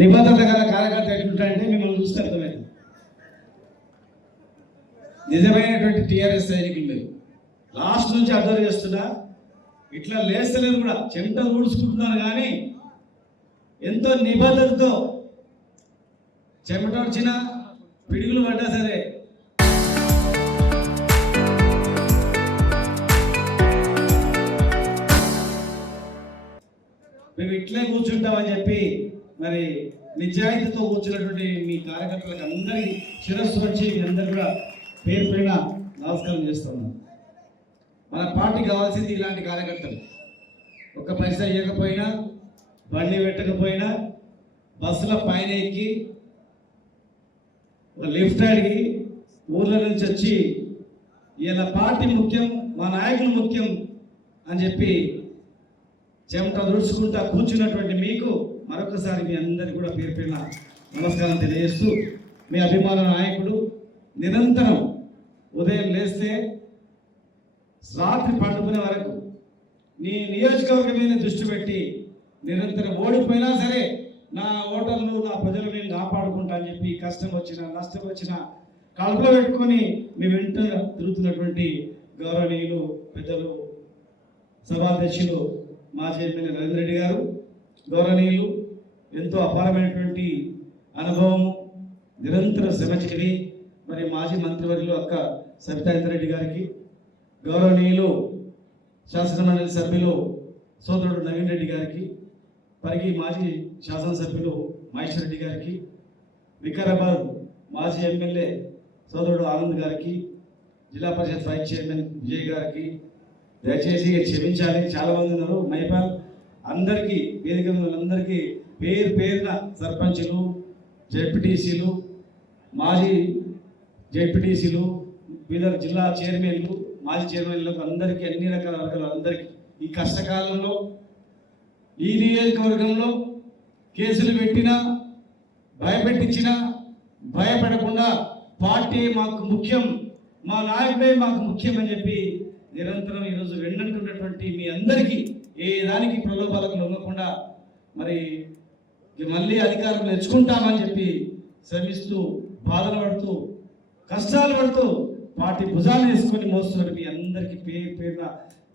నిబద్ధత గల కార్యకర్త ఎట్లుంటాయంటే మిమ్మల్ని చూస్తే అర్థమైంది. నిజమైనటువంటి టీఆర్ఎస్ సైనికులు మీరు లాస్ట్ నుంచి అబ్జర్వ్ చేస్తున్నా, ఇట్లా లేస్తలేదు కూడా, చెమట ఊడ్చుకుంటున్నారు కానీ ఎంతో నిబద్ధతతో చెమట వచ్చినా పిడుగులు పడ్డా సరే మేము ఇట్లే కూర్చుంటామని చెప్పి మరి నిజాయితీతో కూర్చున్నటువంటి మీ కార్యకర్తలకు అందరికీ శిరస్సు వచ్చి మీ అందరు కూడా పేరు పైన నమస్కారం చేస్తున్నాం. మన పార్టీ కావాల్సింది ఇలాంటి కార్యకర్తలు. ఒక్క పైసా ఇవ్వకపోయినా, బండి పెట్టకపోయినా, బస్సుల పైన ఎక్కి ఒక లిఫ్ట్ అడిగి ఊర్ల నుంచి వచ్చి ఇలా పార్టీ ముఖ్యం, మా నాయకులు ముఖ్యం అని చెప్పి చెమట దుడుచుకుంటా కూర్చున్నటువంటి మీకు మరొకసారి మీ అందరికీ కూడా పేరు పైన నమస్కారం తెలియజేస్తూ, మీ అభిమాన నాయకుడు నిరంతరం ఉదయం లేస్తే రాత్రి పండుకునే వరకు నీ నియోజకవర్గం మీద దృష్టి పెట్టి నిరంతరం ఓడిపోయినా సరే నా ఓటర్లు, నా ప్రజలు నేను కాపాడుకుంటా అని చెప్పి కష్టం వచ్చినా నష్టం వచ్చినా కడుపులో పెట్టుకొని మీ వెంట తిరుగుతున్నటువంటి గౌరవనీయులు పెద్దలు సభాధ్యక్షులు మాజీ ఎమ్మెల్యే నరేంద్ర రెడ్డి గారు, గౌరవనీయులు ఎంతో అపారమైనటువంటి అనుభవం, నిరంతర శ్రమజీవి మరి మాజీ మంత్రివర్యులు అక్క సబితా ఇంద్రారెడ్డి గారికి, గౌరవనీయులు శాసనమండలి సభ్యులు సోదరుడు నవీన్ రెడ్డి గారికి, పరిగి మాజీ శాసనసభ్యులు మహేశ్వర్ రెడ్డి గారికి, వికారాబాద్ మాజీ ఎమ్మెల్యే సోదరుడు ఆనంద్ గారికి, జిల్లా పరిషత్ వైస్ చైర్మన్ విజయ్ గారికి, దయచేసి క్షమించాలి, చాలామంది ఉన్నారు మైపాల్, అందరికీ వేదిక అందరికీ పేరు పేరున సర్పంచులు, జెడ్పీటీసీలు, మాజీ జెడ్పీటీసీలు, వివిధ జిల్లా చైర్మన్లు, మాజీ చైర్మన్లకు అందరికీ, అన్ని రకాల వర్గాల అందరికీ ఈ కష్టకాలంలో ఈ నియోజకవర్గంలో కేసులు పెట్టినా, భయపెట్టించినా భయపడకుండా పార్టీ మాకు ముఖ్యం, మా నాయకుడే మాకు ముఖ్యం అని చెప్పి నిరంతరం ఈరోజు వెన్నంటున్నటువంటి మీ అందరికీ ఏ దానికి ప్రలోభాలకు లొంగకుండా మరి మళ్ళీ అధికారం తెచ్చుకుంటామని చెప్పి శ్రమిస్తూ, బాధలు పడుతూ, కష్టాలు పడుతూ పార్టీ భుజాలు వేసుకొని మోస్తున్నట్టు మీ అందరికీ పేరు పేరున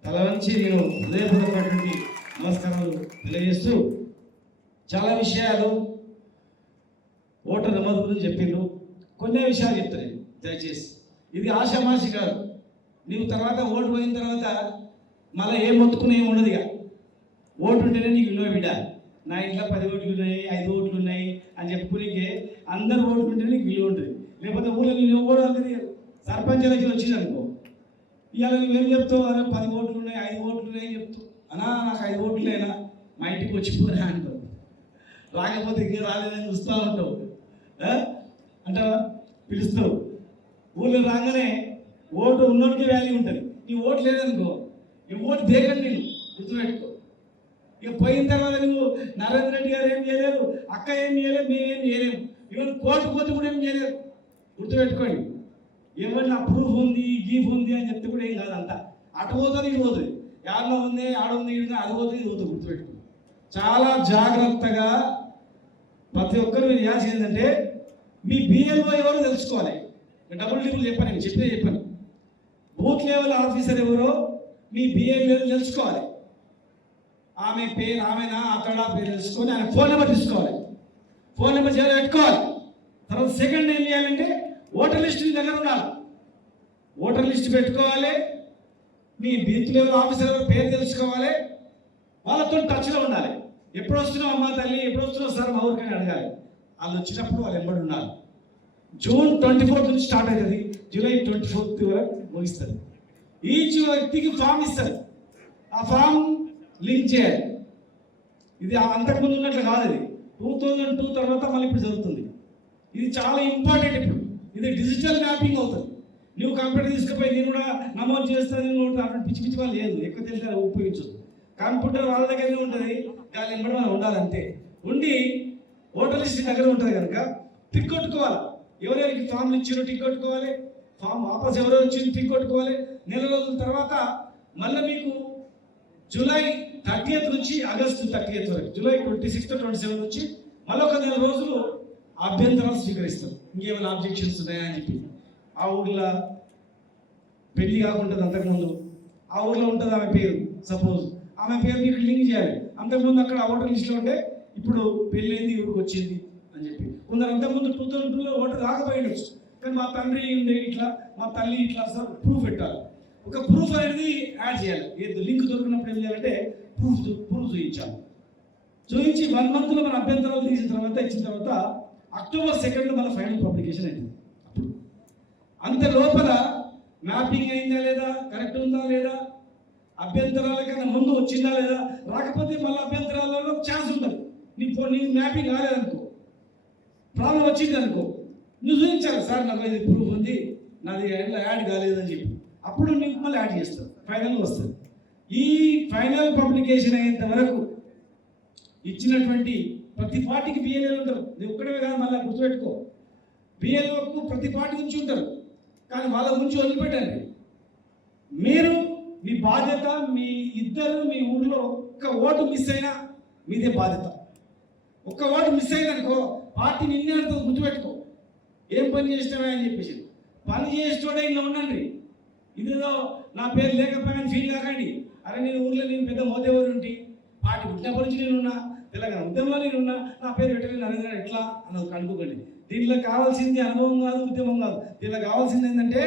తల వంచి నేను హృదయపూర్వకమైనటువంటి నమస్కారాలు తెలియజేస్తూ, చాలా విషయాలు ఓటర్ నమోదు గురించి చెప్పిండ్రు, కొన్ని విషయాలు చెప్తాను దయచేసి. ఇది ఆషామాషి కాదు. నీవు తర్వాత ఓటు పోయిన తర్వాత మళ్ళీ ఏం మొత్తుకుని ఏమి ఉండదు. ఇక ఓటు ఉంటేనే నీకు విలువ బిడ్డ. నా ఇంట్లో 10 ఓట్లు ఉన్నాయి, 5 ఓట్లు ఉన్నాయి అని చెప్పుకునే అందరు ఓట్లు ఉంటేనే నీకు విలువ ఉంటుంది. లేకపోతే ఊళ్ళో నేను ఎవరు అనేది సర్పంచ్ ఎలక్షన్ వచ్చింది అనుకో, ఇవాళ నువ్వేం చెప్తావు, అరే 10 ఓట్లు ఉన్నాయి, 5 ఓట్లు ఉన్నాయి అని చెప్తావు. అన్నా నాకు 5 ఓట్లేనా, మా ఇంటికి వచ్చిపోరా అంటావు. రాకపోతే ఇంకా రాలేదని చూస్తూ ఉంటావు అంటావా, పిలుస్తావు. ఊళ్ళో రాగానే ఓటు ఉన్నోడికి వాల్యూ ఉంటుంది. నీ ఓటు లేదనుకో, ఈ ఓటు దేకండి నేను గుర్తుపెట్టుకో. ఇక పోయిన తర్వాత నువ్వు నరేంద్ర రెడ్డి గారు ఏం చేయలేదు, అక్క ఏం చేయలేదు, మేమేం చేయలేము, ఈవెన్ కోర్టు పోతే కూడా ఏం చేయలేదు. గుర్తుపెట్టుకోండి. ఏమన్నా ప్రూఫ్ ఉంది, గీఫ్ ఉంది అని చెప్తే కూడా ఏం కాదంట. అటు పోతుంది, ఇటు పోతుంది, యాడ్లో ఉంది, ఆడుంది, ఇడు అది పోతుంది, ఇది పోతుంది. గుర్తుపెట్టుకో. చాలా జాగ్రత్తగా ప్రతి ఒక్కరు మీరు చేయాల్సింది ఏంటంటే మీ బిఎల్ఓ ఎవరో తెలుసుకోవాలి. డబుల్ చెప్పాను, నేను చెప్పాను. బూత్ లెవెల్ ఆఫీసర్ ఎవరో మీ బిఎల్ఓ తెలుసుకోవాలి. ఆమె పేరు, ఆమెనా అతడా పేరు తెలుసుకొని ఆయన ఫోన్ నెంబర్ తీసుకోవాలి. ఫోన్ నెంబర్ చేయాలి, పెట్టుకోవాలి. తర్వాత సెకండ్ ఏం చేయాలంటే ఓటర్ లిస్ట్ మీ దగ్గర ఉండాలి. ఓటర్ లిస్ట్ పెట్టుకోవాలి. మీ బూత్ లెవెల్ ఆఫీసర్ పేరు తెలుసుకోవాలి. వాళ్ళతో టచ్లో ఉండాలి. ఎప్పుడు వస్తున్నావు అమ్మా తల్లి, ఎప్పుడు వస్తున్నావు సార్ మా ఊరికని అడగాలి. వాళ్ళు వచ్చినప్పుడు వాళ్ళు ఎంబడి ఉండాలి. జూన్ 24 నుంచి స్టార్ట్ అవుతుంది, జూలై 24 వరకు ముగిస్తుంది. ఈచ్ వ్యక్తికి ఫామ్ ఇస్తారు. ఆ ఫామ్ లింక్ చేయాలి. ఇది అంతకుముందు ఉన్నట్లు కాదు. ఇది 2002 తర్వాత మళ్ళీ ఇప్పుడు జరుగుతుంది. ఇది చాలా ఇంపార్టెంట్. ఇప్పుడు ఇది డిజిటల్ మ్యాపింగ్ అవుతుంది. నువ్వు కంప్యూటర్ తీసుకుపోయి నేను కూడా నమోదు చేస్తాను, పిచ్చి పిచ్చి వాళ్ళు లేదు, ఎక్కువ తెలిసి ఉపయోగించదు. కంప్యూటర్ వాళ్ళ దగ్గరనే ఉంటుంది, దాని ఎంబడి మనం ఉండాలి. అంతే ఉండి ఓటర్ లిస్ట్ దగ్గర ఉంటుంది కనుక టిక్ కొట్టుకోవాలి. ఎవరెవరికి ఫామ్లు ఇచ్చారో టిక్ కొట్టుకోవాలి. ఫామ్ వాపస్ ఎవరో వచ్చింది టిక్ కొట్టుకోవాలి. నెల రోజుల తర్వాత మళ్ళీ మీకు జూలై 30th నుంచి ఆగస్టు 30th వరకు, జూలై 26th 27 నుంచి మళ్ళొక 4 రోజులు అభ్యంతరాలు స్వీకరిస్తారు. ఇంకేమైనా ఆబ్జెక్షన్స్ ఉన్నాయా అని చెప్పి. ఆ ఊర్లో పెళ్లి కాకుండా అంతకుముందు ఆ ఊర్లో ఉంటుంది ఆమె పేరు, సపోజ్ ఆమె పేరు మీకు లింక్ చేయాలి. అంతకుముందు అక్కడ ఆ ఓటర్ లిస్ట్లో ఉంటే ఇప్పుడు పెళ్ళి అయింది ఊరికి వచ్చింది అని చెప్పి. కొందరు అంతకుముందు 2002లో ఓటర్ కాకపోయిండొచ్చు, కానీ మా తండ్రి ఉండే ఇట్లా, మా తల్లి ఇట్లా, సార్ ప్రూఫ్ పెట్టాలి. ఒక ప్రూఫ్ అనేది యాడ్ చేయాలి. ఏదో లింక్ దొరికినప్పుడు ఏం చేయాలంటే ప్రూఫ్ చూపించాలి. చూపించి 1 monthలో మన అభ్యంతరాలు తీసిన తర్వాత ఇచ్చిన తర్వాత October 2 మన ఫైనల్ పబ్లికేషన్ అయింది. అప్పుడు అంత లోపల మ్యాపింగ్ అయిందా లేదా, కరెక్ట్ ఉందా లేదా, అభ్యంతరాల కన్నా ముందు వచ్చిందా లేదా, రాకపోతే మళ్ళీ అభ్యంతరాలలో ఛాన్స్ ఉండదు. నీకు మ్యాపింగ్ కాలేదనుకో, ప్రాబ్లం వచ్చింది అనుకో, నువ్వు చూపించాలి, సార్ నాకు ఇది ప్రూఫ్ ఉంది, నాది యాడ్ కాలేదని చెప్పి. అప్పుడు నీకు మళ్ళీ యాడ్ చేస్తారు, ఫైనల్ వస్తుంది. ఈ ఫైనల్ పబ్లికేషన్ అయ్యేంత వరకు ఇచ్చినటువంటి ప్రతి పార్టీకి బిఎల్ఏలు ఉంటారు. నువ్వు ఒక్కడే కాదు, మళ్ళీ గుర్తుపెట్టుకో, బిఎల్ఓకు ప్రతి పార్టీ నుంచి ఉంటారు. కానీ వాళ్ళ గురించి వదిలిపెట్టండి. మీరు మీ బాధ్యత, మీ ఇద్దరు మీ ఊళ్ళో ఒక్క ఓటు మిస్ అయినా మీదే బాధ్యత. ఒక్క ఓటు మిస్ అయినా అనుకో, పార్టీ నిన్నే అంటుంది, గుర్తుపెట్టుకో. ఏం పని చేసినావా అని చెప్పేసి. పని చేసేటోడే ఇలా ఉండండి. ఇదేదో నా పేరు లేకపోయినా ఫీల్ కాకండి. అరే నేను ఊర్లో నేను పెద్ద మోదేవారు ఉంటే, పార్టీ పుట్టినప్పటి నుంచి నేనున్నా, తెలంగాణ ఉద్యమంలో నేనున్నా, నా పేరు పెట్టలేదు అనేది ఎట్లా అని అనుకోకండి. దీంట్లో కావాల్సింది అనుభవం కాదు, ఉద్యమం కాదు. దీంట్లో కావాల్సింది ఏంటంటే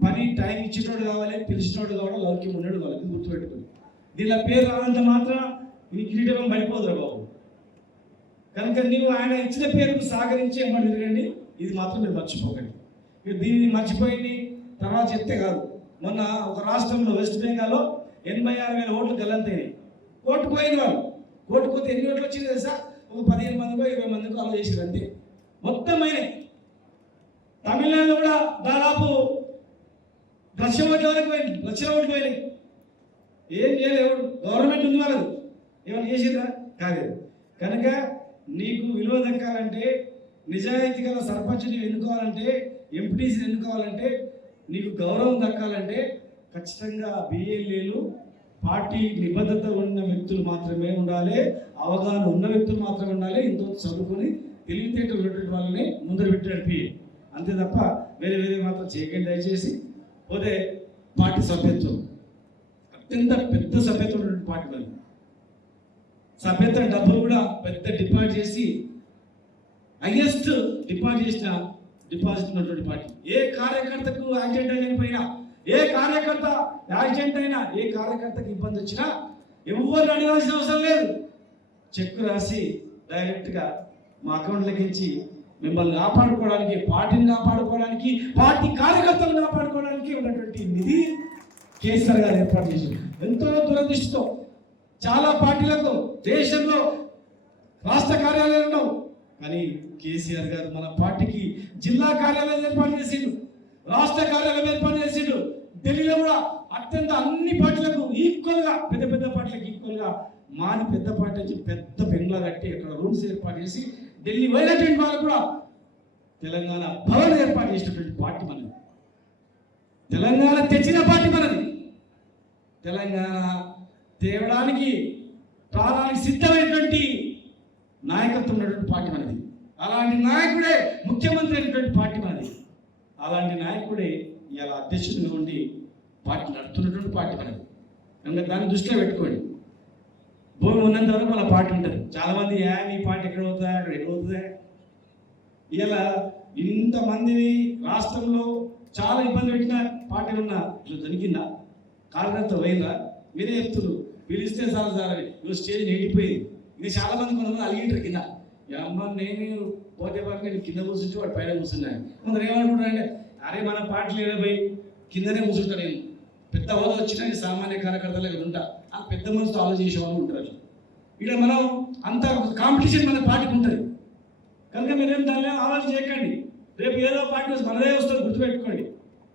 పని టైం ఇచ్చేటోడు కావాలి, పిలిచినోడు కావాలి, లౌక్యం ఉండేడు కావాలి. ఇది గుర్తుపెట్టుకోండి. దీనిలో పేరు రానంత మాత్రం నీ కిరీటం పడిపోదురా బాబు. కనుక నీవు ఆయన ఇచ్చిన పేరుకు సహకరించి ఎమ్మడి తిరగండి. ఇది మాత్రం మీరు మర్చిపోకండి. మీరు దీన్ని మర్చిపోయింది తర్వాత చెప్తే కాదు. మొన్న ఒక రాష్ట్రంలో వెస్ట్ బెంగాల్లో 86,000 ఓట్లు గల్లంతైనాయి. కోర్టుకు పోయిన వాళ్ళు, కోర్టుకు పోతే ఎన్ని ఓట్లు వచ్చింది తెలుసా? ఒక 15 మందికో 20 మందికో అలా చేసారు అంతే. మొత్తం అయినాయి. తమిళనాడులో కూడా దాదాపు 1,00,000 ఓట్ల వరకు పోయింది, 1,00,000 ఓట్లు పోయినాయి. ఏం చేయలేవు, గవర్నమెంట్ ఉంది వాళ్ళది, ఏమైనా చేసిందా? కాలేదు. కనుక నీకు విలువ దక్కాలంటే, నిజాయితీ గల సర్పంచ్ని ఎన్నుకోవాలంటే, ఎంపీటీసీని ఎన్నుకోవాలంటే, నీకు గౌరవం దక్కాలంటే ఖచ్చితంగా బిఎల్ఏలు పార్టీ నిబద్ధత ఉన్న వ్యక్తులు మాత్రమే ఉండాలి, అవగాహన ఉన్న వ్యక్తులు మాత్రమే ఉండాలి. ఇంతో చదువుకొని తెలివితేటలు ఉన్నటువంటి వాళ్ళని ముందర పెట్టి నడిపి, అంతే తప్ప వేరే వేరే మాత్రం చేయకండి దయచేసి. పోతే పార్టీ సభ్యత్వం అత్యంత పెద్ద సభ్యత్వం ఉన్నటువంటి పార్టీ వాళ్ళు. సభ్యత్వ డబ్బులు కూడా పెద్ద డిపాజిట్ చేసి, హైయెస్ట్ డిపాజిట్ ఉన్నటువంటి పార్టీ. ఏ కార్యకర్తకు యాక్సిడెంట్ అయిపోయినా, ఏ కార్యకర్త యాక్సిడెంట్ అయినా, ఏ కార్యకర్తకు ఇబ్బంది వచ్చినా ఎవరిని అడగాల్సిన అవసరం లేదు. చెక్ రాసి డైరెక్ట్గా మా అకౌంట్లోకి ఇచ్చి మిమ్మల్ని కాపాడుకోవడానికి, పార్టీని కాపాడుకోవడానికి, పార్టీ కార్యకర్తలను కాపాడుకోవడానికి ఉన్నటువంటి నిధి కేసీఆర్ గారు ఏర్పాటు చేశారు. ఎంతో దురదృష్టంతో చాలా పార్టీలకు దేశంలో రాష్ట్ర కార్యాలయాలు ఉండవు, కానీ కేసీఆర్ గారు మన పార్టీకి జిల్లా కార్యాలయం ఏర్పాటు చేసిండు, రాష్ట్ర కార్యాలయం ఏర్పాటు చేసిండు. ఢిల్లీలో కూడా అత్యంత అన్ని పార్టీలకు ఈక్వల్గా, పెద్ద పెద్ద పార్టీలకు ఈక్వల్గా మాది పెద్ద పార్టీ వచ్చి పెద్ద బెంగ్లా కట్టి అక్కడ రూమ్స్ ఏర్పాటు చేసి, ఢిల్లీ పోయినటువంటి వాళ్ళు కూడా తెలంగాణ భవన్ ఏర్పాటు చేసినటువంటి పార్టీ మనది. తెలంగాణ తెచ్చిన పార్టీ మనది. తెలంగాణ తేవడానికి ప్రాణానికి సిద్ధమైనటువంటి నాయకత్వం ఉన్నటువంటి పార్టీ మనది. అలాంటి నాయకుడే ముఖ్యమంత్రి అయినటువంటి పార్టీ మనది. అలాంటి నాయకుడే ఇలా అధ్యక్షుడిగా ఉండి పార్టీ నడుపుతున్నటువంటి పార్టీ మనది. కనుక దాన్ని దృష్టిలో పెట్టుకోండి. భూమి ఉన్నంత వరకు మన పార్టీ ఉంటుంది. చాలామంది మీ పార్టీ ఎక్కడ అవుతుందా, అక్కడ ఎక్కడ అవుతుందా. ఇలా ఇంతమందిని రాష్ట్రంలో చాలా ఇబ్బంది పెట్టిన పార్టీలు ఉన్నా ఇట్లా దొరికిందా? కార్యకర్త పోయిందా? మీరే చెప్తున్నారు, పిలిస్తే చాలా సార్ నువ్వు స్టేజ్ నిండిపోయింది. ఇది చాలా మంది కొంతమంది అలిగింటారు కింద. అమ్మ నేను పోతే పాటు నేను కింద కూర్చుంటే వాడు పైన కూర్చున్నాను. కొందరు ఏమనుకుంటారంటే, అరే మన పార్టీలు ఏమైపోయి కిందనే కూర్చుంటా, నేను పెద్ద హోదా వచ్చినా సామాన్య కార్యకర్తలు ఉంటా, ఆ పెద్ద మనసుతో ఆలోచించేవాళ్ళు ఉంటారు. ఇక్కడ మనం అంత కాంపిటీషన్ మన పార్టీకి ఉంటుంది. కనుక మీరేం దాన్ని ఆలోచన చేయకండి. రేపు ఏదో పార్టీ మనదే వస్తుంది, గుర్తుపెట్టుకోండి.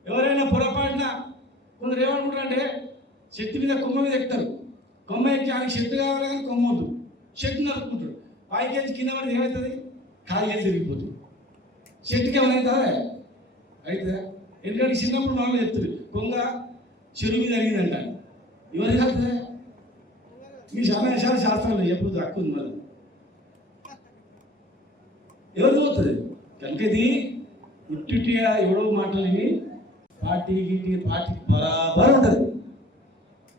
ఎవరైనా పొరపాటున కొందరు ఏమనుకుంటారంటే, చెట్టు మీద కొమ్మ మీద ఎక్కుతారు. కొమ్మ ఎక్కి ఆయనకి చెట్టు కావాలి కానీ కొమ్మ వద్దు, చెట్టు నరుపుకుంటాడు. పైకేసి కింద పడితే ఏమవుతుంది? కాలు తిరిగిపోతుంది. చెట్టుకి ఏమైనా అయితే ఎందుకంటే చిన్నప్పుడు వాళ్ళు చెప్తుంది, కొంగ చెరువు మీద అడిగిందంట. ఎవరికి వెళ్తుంది? మీ సమావేశాలు శాస్త్రంలో ఎప్పుడు తక్కువ ఉంది. మరి ఎవరు పోతుంది కనుక ఇది ఉట్టిగా ఎవడో మాటలు విని పార్టీ బరాబర్ ఉంటుంది.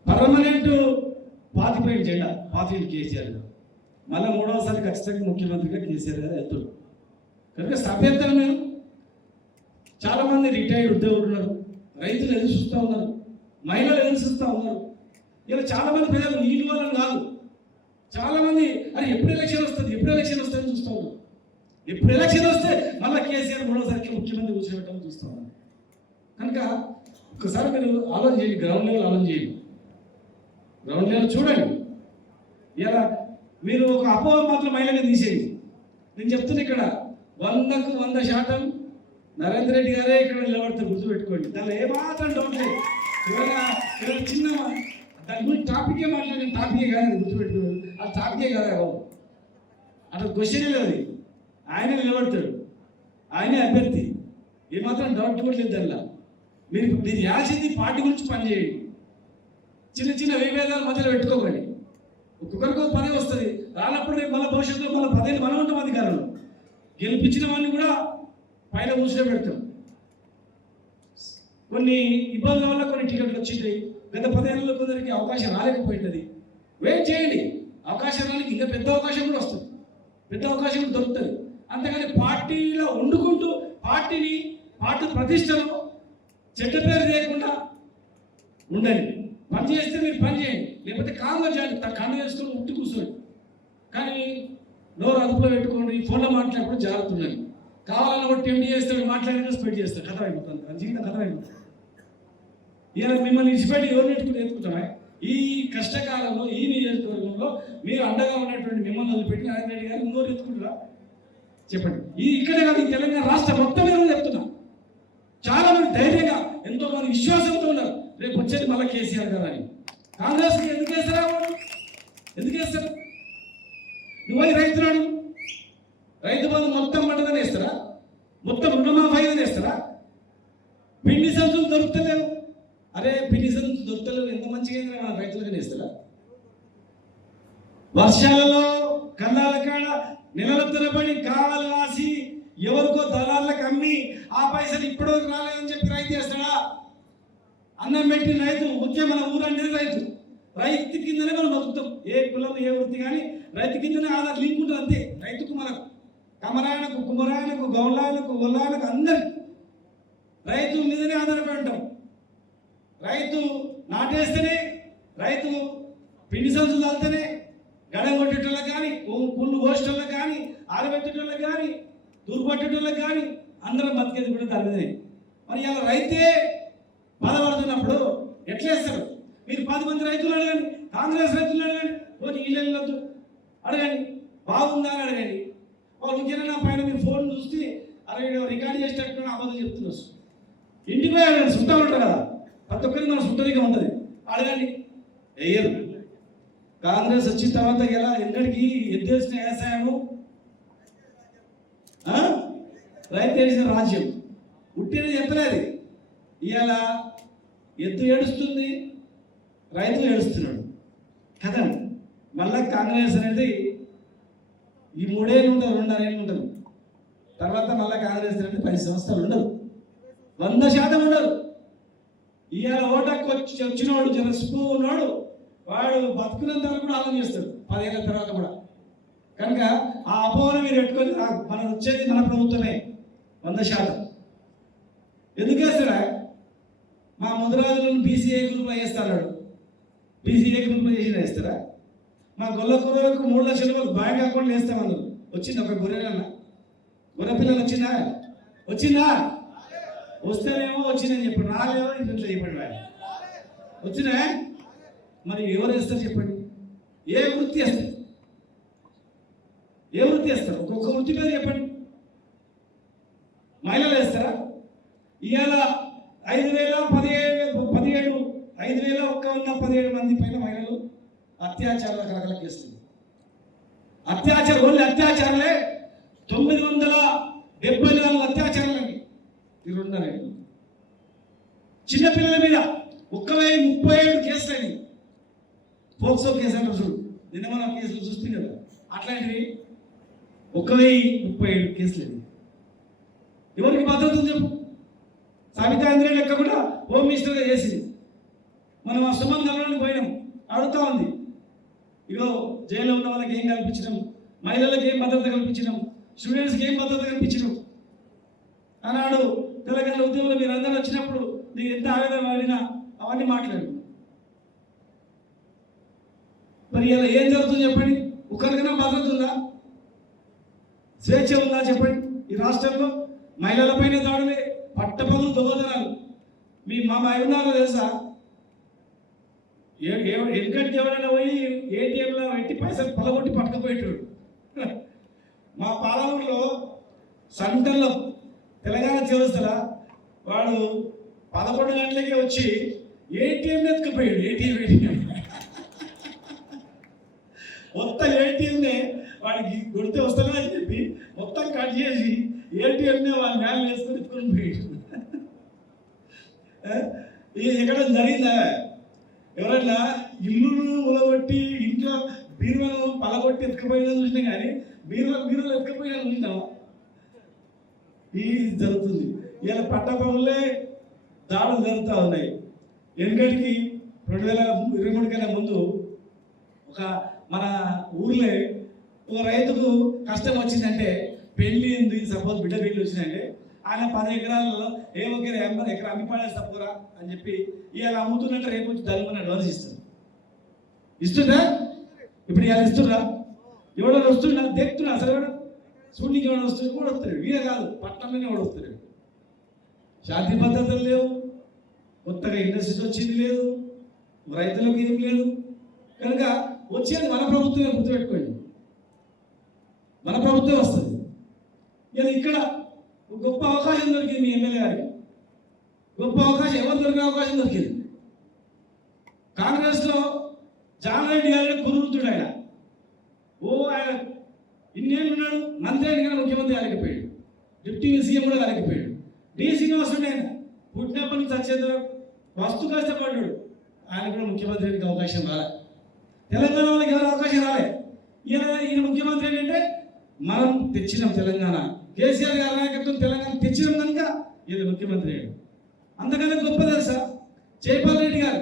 పర్మనెంట్ పాతిపోయిన జెండా పాతిపోయిన కేసీఆర్ మళ్ళీ మూడవసారి ఖచ్చితంగా ముఖ్యమంత్రిగా కేసీఆర్ గారు వెళ్తారు. కనుక సభ్యతను మేము చాలామంది రిటైర్డ్ ఉద్యోగులు ఉన్నారు, రైతులు ఎదురు చూస్తూ ఉన్నారు, మహిళలు ఎదురు చూస్తూ ఉన్నారు. ఇలా చాలామంది ప్రజలు నీటి వల్ల కాదు, చాలామంది అరే ఎప్పుడు ఎలక్షన్ వస్తుందని చూస్తూ ఉన్నారు. ఎప్పుడు ఎలక్షన్ వస్తే మళ్ళీ కేసీఆర్ మూడోసారికి ముఖ్యమంత్రి కూర్చోబెట్టాలని చూస్తూ ఉన్నారు. కనుక ఒకసారి మీరు ఆలోచన చేయండి, గ్రౌండ్ లెవెల్ ఆలోచన చేయండి, గ్రౌండ్ లెవెల్ చూడండి. ఇలా మీరు ఒక అపోహ మాత్రం మహిళగా తీసేయండి. నేను చెప్తున్నా ఇక్కడ 100కు 100% నరేంద్ర రెడ్డి గారే ఇక్కడ నిలబడతారు, గుర్తుపెట్టుకోండి. దానిలో ఏమాత్రం డౌట్ లేదు. ఇవాళ చిన్న దాని గురించి టాపికే మాట్లాడిన టాపికే కాదు, అది గుర్తుపెట్టుకోండి. అది టాపికే కాదా బాబు, అట్లా క్వశ్చనే లేదు. ఆయనే నిలబడతాడు, ఆయనే అభ్యర్థి, ఏమాత్రం డౌట్ కూడా లేదు దానిలో. మీరు యాసింది పార్టీ గురించి పనిచేయండి, చిన్న చిన్న విభేదాలు మధ్యలో పెట్టుకోకండి. ఒక్కొక్కరికి పని వస్తుంది, రానప్పుడు రేపు మళ్ళీ భవిష్యత్తులో మళ్ళీ 10 ఏళ్ళు మనం ఉంటాం అధికారంలో. గెలిపించిన వాడిని కూడా పైన కూర్చొని పెడతాం. కొన్ని ఇబ్బందుల వల్ల కొన్ని టికెట్లు వచ్చింటాయి. గత 10 ఏళ్ళలో కొందరికి అవకాశం రాలేకపోయింది. వెయిట్ చేయండి, అవకాశం రానికి ఇంకా పెద్ద అవకాశం కూడా వస్తుంది, పెద్ద అవకాశం కూడా దొరుకుతుంది. అంతేగాని పార్టీలో వండుకుంటూ పార్టీ ప్రతిష్టను చెడ్డ పేరు లేకుండా ఉండండి. పని చేస్తే మీరు పని చేయండి, లేకపోతే కాంగా చేయండి, కన్ను చేసుకొని ఉట్టి కూర్చోండి. కానీ నోరు అదుపులో పెట్టుకోండి, ఫోన్లో మాట్లాడినప్పుడు జాగ్రత్త ఉండండి. కావాలన్న ఒకటి టెండి చేస్తాడు, మాట్లాడినా స్పెడ్ చేస్తాడు, కథ అయిపోతుంది, జీవితం కథ అయిపోతుంది. ఇలా మిమ్మల్ని ఇచ్చిపెట్టి ఎవరు ఎత్తుకుంటామే? ఈ కష్టకాలంలో ఈ నియోజకవర్గంలో మీరు అండగా ఉన్నటువంటి మిమ్మల్ని వదిలిపెట్టి నారాయణ రెడ్డి గారు ఇంకోరు ఎత్తుకుంటారా చెప్పండి? ఇక్కడే కాదు, ఈ తెలంగాణ రాష్ట్రం మొత్తం మీద చెప్తున్నా. చాలా మంది ధైర్యంగా, ఎంతో మంది విశ్వాసంతో ఉన్నారు రేపు వచ్చేది మళ్ళీ కేసీఆర్ గారు అని. కాంగ్రెస్కి ఎందుకు వేస్తారా? ఎందుకు వేస్తారు? నువ్వు రైతు బంధు మొత్తం పడ్డదని వేస్తారా? మొత్తం రుణమాఫీ అయిందని వేస్తారా? పిండి సంచులు దొరుకుతలేవు, అరే పిండి సంచులు దొరుకుతలేవు, ఎంత మంచిగా అయింది మన రైతులకని వేస్తారా? వర్షాలలో కన్నాల కాడ నెలల తరబడి కావాలి రాసి ఎవరికో దళాలకు అమ్మి ఆ పైసలు ఇప్పటివరకు రాలేదని చెప్పి రైతు చేస్తాడా? అన్నం పెట్టిన రైతు, ముఖ్యం మన ఊరంటే రైతు కిందనే మనం బతుకుతాం. ఏ కులం ఏ వృత్తి కానీ రైతు కిందనే ఆధార్ లింక్ ఉంటుంది అంతే. రైతుకు మనకు కమరాయనకు కుమరాయనకు గౌలాయనకు ఒల్లాయనకు అందరికి రైతు మీదనే ఆధారపడి ఉంటాం. రైతు నాటేస్తేనే, రైతు పిండి సంచులు చల్లితేనే, గడం కొట్టేటోళ్ళకి కానీ, పుల్లు కోసేటోళ్ళకి కానీ, ఆరబెట్టేటోళ్ళకి కానీ, తూర్పట్టేటోళ్ళకి కానీ అందరం బతికేది కూడా తగ్గదే. మరి ఇలా రైతే బాధపడుతున్నప్పుడు ఎట్లా వేస్తారు? మీరు 10 మంది రైతులు అడగండి, కాంగ్రెస్ రైతులు అడగండి, రోజు ఇళ్ళొద్దు అడగండి, బాగుందా అని అడగండి. వాళ్ళు ఇంకేనా పైన మీరు ఫోన్ చూస్తే అరే రికార్డ్ చేసేటట్టు అబద్ధం చెప్తున్నారు. ఇంటికి పోయి అడగండి, చుట్టాలు ఉంటారు కదా, ప్రతి ఒక్కరికి మన చుట్టరిగా ఉంటుంది, అడగండి. వేయరు. కాంగ్రెస్ వచ్చిన తర్వాత ఎలా ఎన్నడికి ఎద్దేసిన వ్యవసాయము రైతు వేసిన రాజ్యం ఉట్టిన చెప్పలేదు. ఇవాళ ఎద్దు ఏడుస్తుంది, రైతు ఏడుస్తున్నాడు కదా. మళ్ళా కాంగ్రెస్ అనేది ఈ 3 ఏళ్ళు ఉంటుంది, 2.5 ఏళ్ళు ఉంటుంది. తర్వాత మళ్ళీ కాంగ్రెస్ అనేది 10 సంవత్సరాలు ఉండదు, 100% ఉండదు. ఇవాళ ఓటకు వచ్చినోడు జనస్పు ఉన్నాడు, వాడు బతుకున్నంత వరకు కూడా ఆలోచన చేస్తాడు 10 ఏళ్ళ తర్వాత కూడా. కనుక ఆ అపోహను మీరు పెట్టుకొని మనకు వచ్చేది మన ప్రభుత్వమే 100%. ఎందుకు వేస్తాడా? మా ముదిరాజులను బీసీఏ గ్రూప్లో వేస్తాడు, బీసీఏ గ్రూప్లో చేసి వేస్తారా? మా గొల్ల కూరలకు 3 లక్షల రూపాయలు బ్యాంక్ అకౌంట్లు వేస్తామన్నారు. వచ్చింది ఒక గొర్రె పిల్లలు వచ్చిందా? వస్తేనేమో వచ్చిందని చెప్పండి, రాలేమో ఇంట్లో చెప్పండి. వచ్చినా మరి ఎవరు వేస్తారు చెప్పండి? ఏ వృత్తి వేస్తారు? ఒక్కొక్క వృత్తి పేరు చెప్పండి. మహిళలు వేస్తారా? ఇవాళ 5,017 మంది పైన మహిళలు అత్యాచారాల కలకల కేసులు. ఓన్లీ అత్యాచారాలే 974 అత్యాచారాలండి ఈ 2.5 ఏళ్ళు. చిన్నపిల్లల మీద 1,037 కేసులు అండి. పోక్సో కేసు అంటారు చూడు, నిన్న మనం కేసులు చూస్తుంది కదా, అట్లాంటివి 1,037 కేసులు. ఎవరికి భద్రత ఉంది చెప్పు? సబితా ఇంద్రాణి లెక్క కూడా హోమ్ మినిస్టర్గా చేసింది. మనం ఆ సుమన్ గమనానికి పోయినాం, అడుగుతా ఉంది. ఇగో జైల్లో ఉన్న వాళ్ళకి ఏం కల్పించినాం, మహిళలకు ఏం భద్రత కల్పించినాం, స్టూడెంట్స్కి ఏం భద్రత కల్పించినాం అన్నాడు. తెలంగాణ ఉద్యమంలో మీరు అందరూ వచ్చినప్పుడు నీకు ఎంత ఆవేదన పడినా అవన్నీ మాట్లాడు. మరి ఇలా ఏం జరుగుతుంది చెప్పండి? ఒకరికైనా భద్రత ఉందా? స్వేచ్ఛ ఉందా చెప్పండి? ఈ రాష్ట్రంలో మహిళలపైన దాడులే, పట్టపగులు దొంగతనాలు. మీ మా ఉన్నారో తెలుసా? ఎందుకంటే ఎవరైనా పోయి ఏటీఎంలో పెట్టి పైసలు పలగొట్టి పట్టుకుపోయేటాడు. మా పాలమూరులో సంటల్లో తెలంగాణ చేస్తారా వాడు 11 గంటలకే వచ్చి ఏటీఎం ఎత్తుకుపోయాడు. ఏటీఎం మొత్తం ఏటీఎంనే వాడికి గుడితే వస్తానా అని చెప్పి మొత్తం కట్ చేసి ఏటీఎంనే వాళ్ళ వ్యాన్ వేసుకొని ఎత్తుకొని పోయాడు. ఎక్కడ జరిగిందా? ఎవరన్నా ఇల్లును ఉలగొట్టి ఇంట్లో బీరువాను పలగొట్టి ఎత్తుకుపోయినా చూసినా కానీ బీరువాలు ఎత్తుకుపోయినా చూసినాం. ఇది జరుగుతుంది. ఇలా పట్టపగులే దాడులు జరుగుతూ ఉన్నాయి. ఎందుకంటే 2023 కన్నా ముందు మన ఊర్లో ఒక రైతుకు కష్టం వచ్చిందంటే, పెళ్ళి ఉంది, సపోజ్ బిడ్డ పెళ్ళి వచ్చిందంటే ఆయన 10 ఎకరాలలో ఎకరం అమ్మి పాడేస్తా పోరా అని చెప్పి ఇవాళ అమ్ముతున్నట్టు రేపు వచ్చి దాని అడ్వాన్స్ ఇస్తుందా? ఇప్పుడు ఇవాళ ఇస్తున్నా? ఎవడో వస్తున్నా দেখతున్నా అసలు ఎవడ చూడడానికి ఎవడో వస్తుంది కూడా వస్తాడు. వీడే కాదు, పట్టణంలోనే ఎవడు వస్తాడు. శాంతి భద్రతలు లేవు, కొత్తగా ఇండస్ట్రీస్ వచ్చింది లేదు, రైతులకు ఏం లేదు. కనుక వచ్చేది మన ప్రభుత్వమే, గుర్తుపెట్టుకోండి, మన ప్రభుత్వమే వస్తుంది. ఇలా ఇక్కడ గొప్ప అవకాశం దొరికింది మీ ఎమ్మెల్యే గారికి. గొప్ప అవకాశం ఎవరు దొరికిన అవకాశం దొరికింది. కాంగ్రెస్లో జానారెడ్డి గారి కురువృత్తుడు ఆయన. ఆయన ఇన్నేళ్ళు ఉన్నాడు, మంత్రి అయిన కానీ ముఖ్యమంత్రి కాలేకపోయాడు, డిప్యూటీ సీఎం కూడా కాలేకపోయాడు. డి శ్రీనివాసుడు ఆయన పుట్టినప్పటి నుంచి వచ్చేంత వస్తు కష్టపడ్డాడు, ఆయన కూడా ముఖ్యమంత్రికి అవకాశం రాలే. తెలంగాణ వాళ్ళకి ఎవరు అవకాశం రాలే. ఈయన ముఖ్యమంత్రి ఏంటంటే మనం తెచ్చినాం తెలంగాణ, కేసీఆర్ గారి నాయకత్వం తెలంగాణ తెచ్చినాం కనుక ఈయన ముఖ్యమంత్రి అయ్యాడు. అంతకన్నా గొప్ప తెలుసా? జైపాల్ రెడ్డి గారు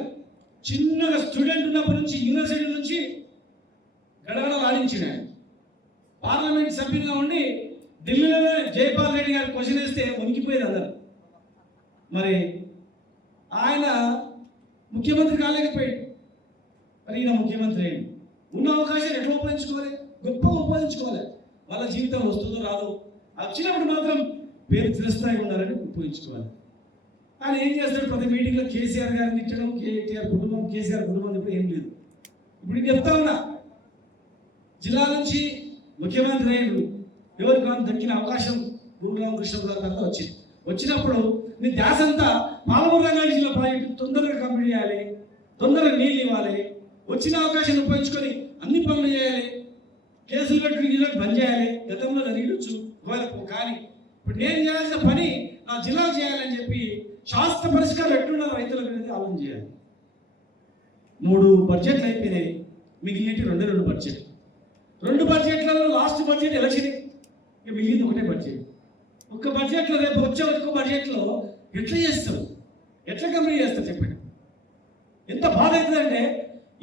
చిన్నగా స్టూడెంట్ ఉన్నప్పటి నుంచి యూనివర్సిటీ నుంచి గడగడలు ఆడించిన పార్లమెంట్ సభ్యులుగా ఉండి ఢిల్లీలో జైపాల్ రెడ్డి గారు క్వశ్చన్ వేస్తే వణికిపోయేది అందరు. మరి ఆయన ముఖ్యమంత్రి కాలేకపోయాడు. మరి ఈయన ముఖ్యమంత్రి అయ్యాడు. ఉన్న అవకాశాలు ఎట్లా ఉపయోగించుకోవాలి? గొప్పగా ఉపయోగించుకోవాలి. వాళ్ళ జీవితం వస్తుందో రాదు, వచ్చినప్పుడు మాత్రం పేరు చిరస్థాయిగా ఉండాలని ఉపయోగించుకోవాలి. ఆయన ఏం చేస్తాడు? ప్రతి మీటింగ్లో కేసీఆర్ గారిని తిట్టడం, కేటీఆర్ కుటుంబం, కేసీఆర్ కుటుంబం ఇప్పుడు ఏం లేదు. ఇప్పుడు నేను చెప్తా ఉన్నా, జిల్లా నుంచి ముఖ్యమంత్రి అయ్యాడు, ఎవరికి దక్కిన అవకాశం గురురామ కృష్ణరావు గారితో వచ్చినప్పుడు నీ ధ్యాస అంతా పాలమూరు రంగారెడ్డి జిల్లా ప్రాజెక్టు తొందరగా కంప్లీట్ చేయాలి, తొందరగా నీళ్ళు ఇవ్వాలి, వచ్చిన అవకాశాన్ని ఉపయోగించుకొని అన్ని పనులు చేయాలి, కేసులు కట్టు నీళ్ళకి బంద్ చేయాలి. గతంలో జరిగించు ఒకవేళ కానీ ఇప్పుడు నేను చేయాల్సిన పని నా జిల్లా చేయాలని చెప్పి శాస్త్ర పరిష్కారం ఎట్లున్నారు రైతుల మీద ఆలోచన చేయాలి. 3 బడ్జెట్లు అయిపోయినాయి, మిగిలినవి 2 బడ్జెట్లు. 2 బడ్జెట్లలో లాస్ట్ బడ్జెట్ ఎలక్షన్, ఇక మిగిలింది ఒకటే బడ్జెట్. ఒక్క బడ్జెట్లో రేపు వచ్చే ఒక్క బడ్జెట్లో ఎట్లా చేస్తారు, ఎట్లా కంప్లీట్ చేస్తారు చెప్పండి? ఎంత బాధ అవుతుందంటే,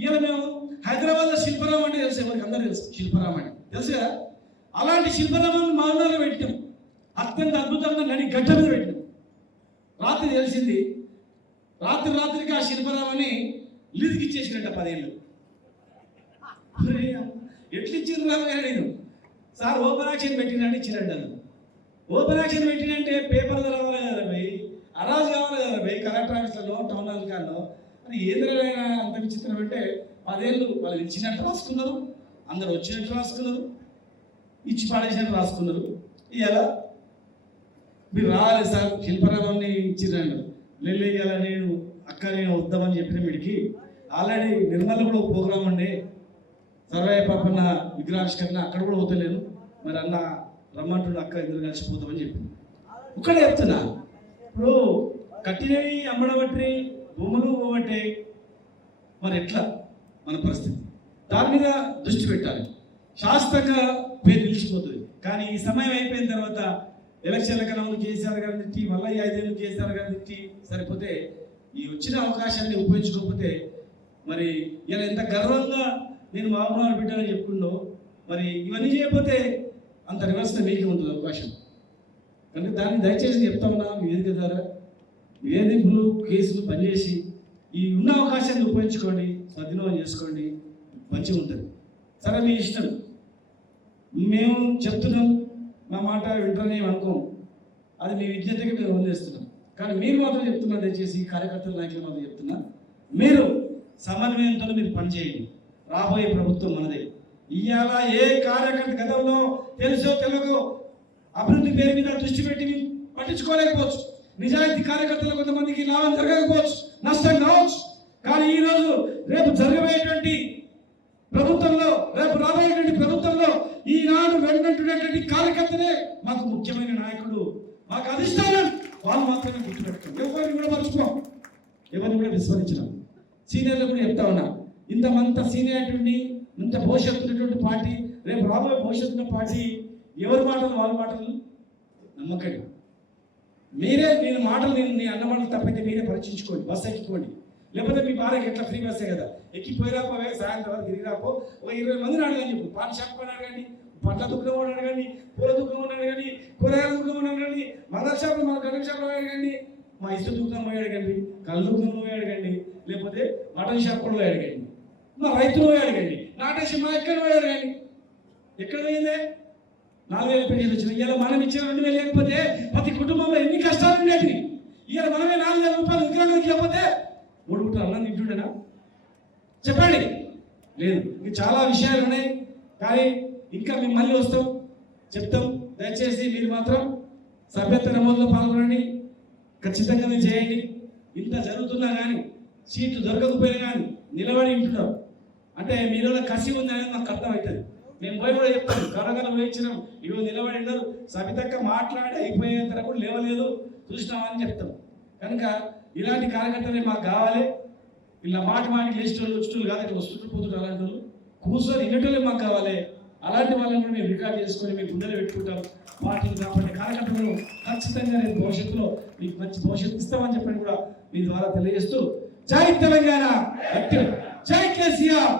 ఇవాళ మేము హైదరాబాద్లో శిల్పరామం అంటే తెలుసు, ఎవరికి అందరూ తెలుసు శిల్పరామం అంటే తెలుసు కదా. అలాంటి శిల్పరామాన్ని మా ఊళ్ళో పెట్టాం, అత్యంత అద్భుతంగా నడి గడ్డ మీద పెట్టాం. రాత్రి తెలిసింది, రాత్రికి ఆ శిల్పరామాన్ని లీజుకి ఇచ్చేసినట్ట 10 ఏళ్ళు. ఎట్లు ఇచ్చింది రామయ్య? నేను సార్ ఓపెన్ యాక్షన్ పెట్టినంటే ఇచ్చినట్టు. ఓపెన్ యాక్షన్ పెట్టినంటే పేపర్ రావాలి కదా భయ్, అరాజు కావాలి కదా భయ్, కలెక్టర్ ఆఫీస్లో, టౌన్ హాల్ కాల్లో. అది ఏదైనా అంత విచిత్రం అంటే 10 ఏళ్ళు వాళ్ళు ఇచ్చినట్టు రాసుకున్నారు, అందరు వచ్చినట్టు రాసుకున్నారు, ఇచ్చి పాడేసినట్టు రాసుకున్నారు. ఇలా మీరు రావాలి సార్ శిల్పరామాన్ని ఇచ్చిరండి లేదు. ఇలా నేను నేను వద్దామని చెప్పిన వీడికి ఆల్రెడీ నిర్మల్ కూడా ఒక ప్రోగ్రాం ఉండే, సర్వయ్య పాపన్న విగ్రహావిష్కరణ, అక్కడ కూడా పోతలేను. మరి అన్న రమ్మంటుడు, అక్క ఇద్దరు కలిసిపోతామని చెప్పింది. ఒక్కడే చెప్తున్నా, ఇప్పుడు కట్టినవి అమ్మడం బట్టి భూములు పోవట్టే, మరి ఎట్లా మన పరిస్థితి? దాని మీద దృష్టి పెట్టాలి. శాస్త్రంగా పేరు నిలిచిపోతుంది. కానీ ఈ సమయం అయిపోయిన తర్వాత ఎలక్షన్ల కన్నా ముందు కేసీఆర్ గారిని తిట్టి మళ్ళీ 5 ఏళ్ళు కేసీఆర్ గారిని తిట్టి సరిపోతే ఈ వచ్చిన అవకాశాన్ని ఉపయోగించుకోకపోతే మరి ఇలా ఎంత గర్వంగా నేను మామూలు బిడ్డని చెప్పుకుందో మరి ఇవన్నీ చేయకపోతే అంత రివర్స్లో మీకే ఉంటుంది అవకాశం. కనుక దాన్ని దయచేసి చెప్తా ఉన్నా మీ వేదిక ద్వారా వేధింపులు కేసులు పనిచేసి ఈ ఉన్న అవకాశాన్ని ఉపయోగించుకోండి, సద్వినియోగం చేసుకోండి, మంచిగా ఉంటుంది. సరే మీ ఇష్టం, మేము చెప్తున్నాం, మా మాట వింటనే అనుకోం, అది మీ విజ్ఞతకి మేము వదిలేస్తున్నాం. కానీ మీరు మాత్రం చెప్తున్నా, దయచేసి కార్యకర్తల నాయకులు మాత్రం చెప్తున్నా, మీరు సమన్వయంతో మీరు పనిచేయండి. రాబోయే ప్రభుత్వం మనదే. ఇవాళ ఏ కార్యకర్త గతంలో తెలుసో తెలియకో అభివృద్ధి పేరు మీద దృష్టి పెట్టి పట్టించుకోలేకపోవచ్చు. నిజాయితీ కార్యకర్తలు కొంతమందికి లాభం జరగకపోవచ్చు, నష్టం కావచ్చు. కానీ ఈరోజు రేపు జరగబోయేటువంటి ప్రభుత్వంలో, రేపు రాబోయేటువంటి ప్రభుత్వంలో ఈనాడు వెంటనేటువంటి కార్యకర్తనే మాకు ముఖ్యమైన నాయకుడు, మాకు అధిష్టానం. వాళ్ళు మాత్రమే గుర్తుపెట్టుకోండి. ఎవరిని కూడా మర్చిపోం, ఎవరిని కూడా విస్మరించినాం. సీనియర్లు కూడా చెప్తా ఉన్నా, ఇంతమంత సీనియారిటీ, ఇంత భవిష్యత్తు ఉన్నటువంటి పార్టీ, రేపు రాబోయే భవిష్యత్తు పార్టీ ఎవరి మాటలు వాళ్ళ మాటలు నమ్మకండి. మీరే నేను మాటలు నీ అన్న మాటలు తప్పైతే మీరే పరీక్షించుకోండి. బస్సు ఎక్కిపోండి, లేకపోతే మీ భార్యకి ఎట్లా ఫ్రీ బస్సే కదా, ఎక్కిపోయిరాపోవే సాయంత్రం వరకు తిరిగిరాపో. ఒక 20 మందిని అడగని చెప్పు, పాన్ షాప్ పని అడగండి, పండ్ల దుకాణం అడగండి, పూల దుకాణం అడగండి, కూరగాయల దుకాణం అడగండి, మందల షాపులు మన గడ్డ షాపులో అడగండి, మా ఇష్ట దుకాణం పోయి అడగండి, కళ్ళ దుకాణం పోయి అడగండి, లేకపోతే మటన్ షాప్ కూడా అడగండి, మా రైతులు పోయి అడగండి, నాటేసి మా ఎక్కడ పోయి అడగండి. ఎక్కడ పోయిందే 4,000 పెన్షన్ వచ్చినాయి. ఇలా మనం ఇచ్చిన 2,000 లేకపోతే ప్రతి కుటుంబంలో ఎన్ని కష్టాలు ఉండేవి. ఇలా మనమే 4,000 రూపాయలు విగ్రహానికి ఇవ్వకపోతే 3 గుంటలు అన్నం తింటుండేనా? చెప్పండి. లేదు. ఇంకా చాలా విషయాలు ఉన్నాయి, కానీ ఇంకా మేము మళ్ళీ వస్తాం, చెప్తాం. దయచేసి మీరు మాత్రం సభ్యత్వ నమోదులో పాల్గొనండి, ఖచ్చితంగా చేయండి. ఇంత జరుగుతున్నా కానీ సీట్లు దొరకకపోయినా కానీ నిలబడి ఉంటున్నాం అంటే మీలో కసి ఉందనేది మాకు అర్థమవుతుంది. మేము పోయి కూడా చెప్తాం, కరగన వేయించినాం, ఇవి నిలబడి ఉన్నారు, సబితక్క మాట్లాడి అయిపోయేంత కూడా లేవలేదు చూసినామని చెప్తాం. కనుక ఇలాంటి కార్యకర్తలే మాకు కావాలి. ఇలా మాటికి లేచేటోళ్ళు వచ్చేటోళ్ళు కాదు, ఇట్లా వస్తుంటూ పోతుంటారు. అలాంటి వాళ్ళు కూర్చొని వినేటోళ్ళే మాకు కావాలి. అలాంటి వాళ్ళని కూడా మేము రికార్డ్ చేసుకొని మేము గుండెలు పెట్టుకుంటాం. పార్టీలు కాబట్టి కార్యకర్తలను ఖచ్చితంగా రేపు భవిష్యత్తులో మీకు మంచి భవిష్యత్తు ఇస్తామని చెప్పని కూడా మీ ద్వారా తెలియజేస్తూ, జై తెలంగాణ, జై కేసీఆర్.